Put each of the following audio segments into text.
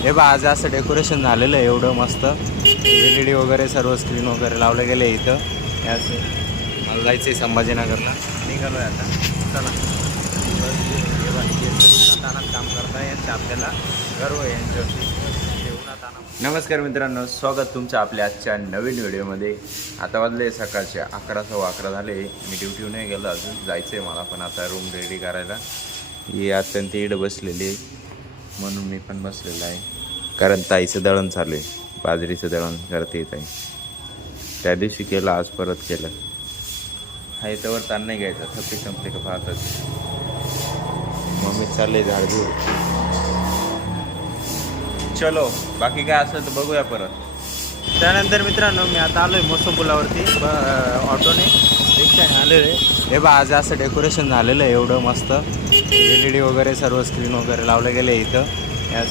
हे बा आज असं डेकोरेशन झालेलं आहे एवढं मस्त. LED वगैरे सर्व स्क्रीन वगैरे लावले गेले इथं. याच मला जायचं आहे संभाजीनगरला. निघालो आहे आता. चला बस हे बा हे उन्हातानात काम करता यांचं आपल्याला गर्व आहे यांच्यावरती. नमस्कार मित्रांनो, स्वागत तुमचं आपल्या आजच्या नवीन व्हिडिओमध्ये. आता वाजले सकाळचे 11:15 झाले. मी ड्युटी नाही गेलो अजून, जायचं आहे मला पण आता रूम रेडी करायला. ही अत्यंत इड बसलेली म्हणून मी पण बसलेला आहे, कारण ताईचं दळण चालू आहे. बाजरीचं दळण करते ताई. त्या दिवशी केलं, आज परत केलं. हा त्यावर ताण नाही घ्यायचा, थप्पी संपले का पाहतात. मग मी चालले झाडझूड. चलो बाकी काय असेल तर बघूया परत. त्यानंतर मित्रांनो मी आता आलो आहे मोसम पुलावरती ऑटोने, रिक्षाने आलेलो आहे. हे बा आज असं डेकोरेशन झालेलं आहे एवढं मस्त. LED वगैरे सर्व स्क्रीन वगैरे लावले गेले इथं. याच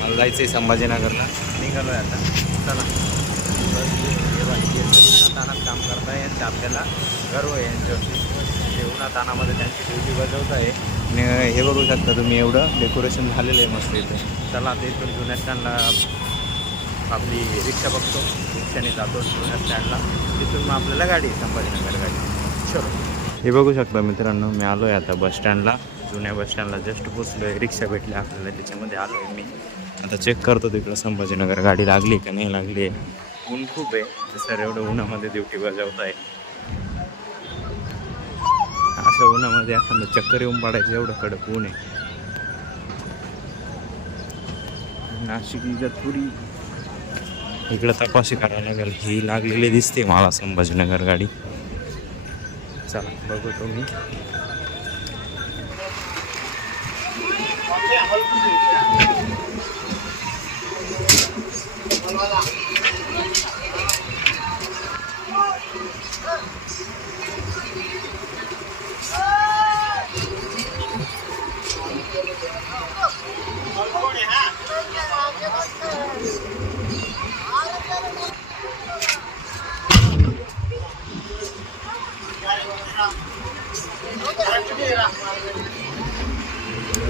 मला जायचं आहे संभाजीनगरला. निघालो आहे आता. चला बस हे बा हे उन्हातानात काम करता यांचं आपल्याला गर्व आहे यांच्यावरती. ते उन्हातानामध्ये त्यांची ड्युटी बजावत आहे. आणि हे बघू शकता तुम्ही, एवढं डेकोरेशन झालेलं आहे मस्त इथे. चला आता इथून जुन्या स्टँडला आपली रिक्षा बघतो, रिक्षाने जातो जुन्या स्टँडला. तिथून मग आपल्याला गाडी संभाजीनगर गाडी. चलो हे बघू शकता मित्रांनो, मी आलो आहे आता बस स्टँडला. जुन्या बस स्टँडला जस्ट पोचलो आहे. रिक्षा भेटली आपल्याला, त्याच्यामध्ये आलो आहे मी. आता चेक करतो तिकडं संभाजीनगर गाडी लागली का नाही लागली आहे. ऊन खूप आहे सर, एवढं उन्हामध्ये ड्युटी बजावत आहे. असं उन्हामध्ये एखादं चक्कर येऊन पडायचं, एवढं कडक ऊन आहे. नाशिक इगतपुरी इकडं तपासी करायला लागेल. ही लागलेली दिसते मला संभाजीनगर गाडी. चला बघू तुम्ही.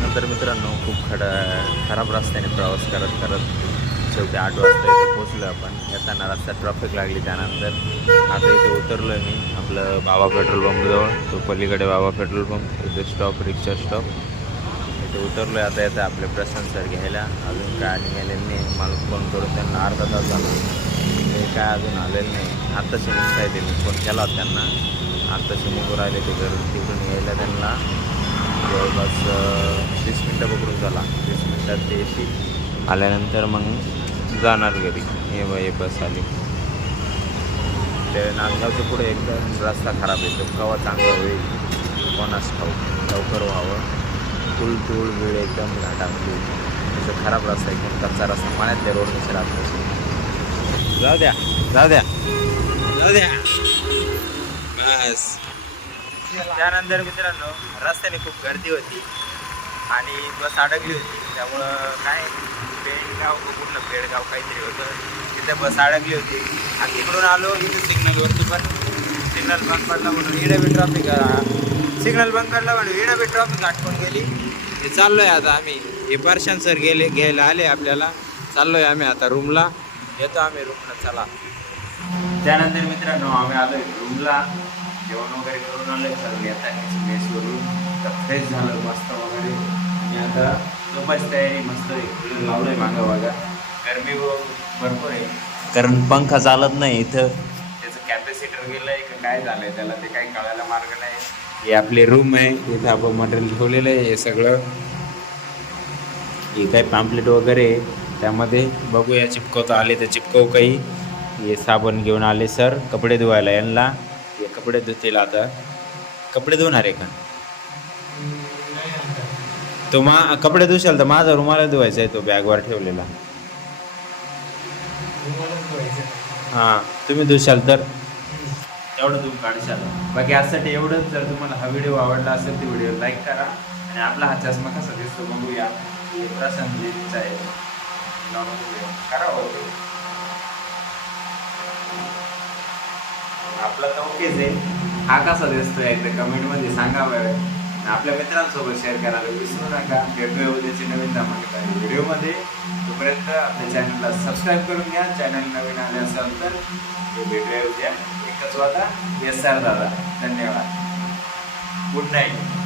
नंतर मित्रांनो खूप खराब रस्त्याने प्रवास करत करत शेवटी 8 वाजता इथे पोचलो आपण. येताना रस्त्यात ट्रॅफिक लागली. त्यानंतर आता इथे उतरलो आहे मी आपलं बाबा पेट्रोल पंपजवळ. तो पलीकडे बाबा पेट्रोल पंप, इथे स्टॉप, रिक्षा स्टॉप. इथे उतरलो आहे. आता येतं आपले प्रशांत सर घ्यायला. अजून काय निघालेले नाही. मला फोन करून त्यांना अर्धा तास झाला, ते काय अजून आलेलं नाही. आत्ताशी निघता येते. मी फोन केला होता त्यांना, आत्ताशी निघून राहिले ते घरून. तिकडून यायला त्यांना जवळपास 30 मिनटं पकडून झाला. 30 मिनटात ते येतील. आल्यानंतर मग जाणार घरी. हे बाई बस आली. ते नांदगावच्या पुढे एकदम रस्ता खराब आहे. तो केव्हा चांगला होईल कोणास ठाऊक. लवकर व्हावं. तूळ वेळ एकदम टाकली. त्याचा खराब रस्ता, एकदम कच्चा रस्ता. पाण्यातले रोड कसे राहतो. जाऊ द्या जाऊ द्या जाऊ द्या बस. त्यानंतर मित्रांनो रस्त्याने खूप गर्दी होती आणि बस अडकली होती. त्यामुळं काय पेडगाव, पूर्ण पेडगाव काहीतरी होतं, तिथे बस अडकली होती. आणि तिकडून आलो इथे सिग्नलवरती, पण सिग्नल बंद पडला म्हणून इडं बी ट्रॉफिक सिग्नल बंद पडला म्हणून इडं बी ट्रॉफिक आटकून गेली. ते चाललो आहे आता आम्ही. हे प्रशांत सर घ्यायला आले आपल्याला. चाललो आहे आम्ही आता रूमला. येतो आम्ही रूमला. चला त्यानंतर मित्रांनो आम्ही आलो आहे रूमला. जेवण वगैरे करून आलं आहे सर्व येताना मेसवरून. तर फ्रेश झालं मस्त वगैरे. आणि आता झोपायची तयारी. मस्त कूलर लावलं आहे मागं बघा. गरमी भरपूर आहे, कारण पंखा चालत नाही इथं. त्याचं कॅपॅसिटर गेलं आहे का काय झालं आहे त्याला, ते काही कळायला मार्ग नाही. हे आपले रूम आहे. इथं आपण मटेरियल ठेवलेलं आहे. हे सगळं हे काही पॅम्पलेट वगैरे त्यामध्ये बघूया. चिपकवता आले तर चिपकव काही. हे साबण घेऊन आले सर कपडे धुवायला यांना. हे कपडे धुतील आता. कपडे धुणार आहे का तो? कपडे धुशाल तर माझा रुमाला धुवायचा आहे, तो बॅगवर ठेवलेला. हां तुम्ही धुशाल तर एवढं तुम्ही काढशाल. बाकी आजसाठी एवढंच. जर तुम्हाला हा व्हिडिओ आवडला असेल तर व्हिडिओ लाईक करा. आणि आपला हा चष्मा कसा दिसतो बघूया. हे प्रशांतचा आहे, करावं. आपला तर ओकेच आहे. हा कसा दिसतोय एकदा कमेंटमध्ये सांगा बरं. आपल्या मित्रांसोबत शेअर करायला विसरू नका. भेटूया उद्याची नवीन धमाकेदार व्हिडिओमध्ये. तोपर्यंत आपल्या चॅनलला सबस्क्राईब करून घ्या. चॅनल नवीन आले असाल तर भेटूया उद्या एकच वाजा. SR दादा. धन्यवाद. Good night.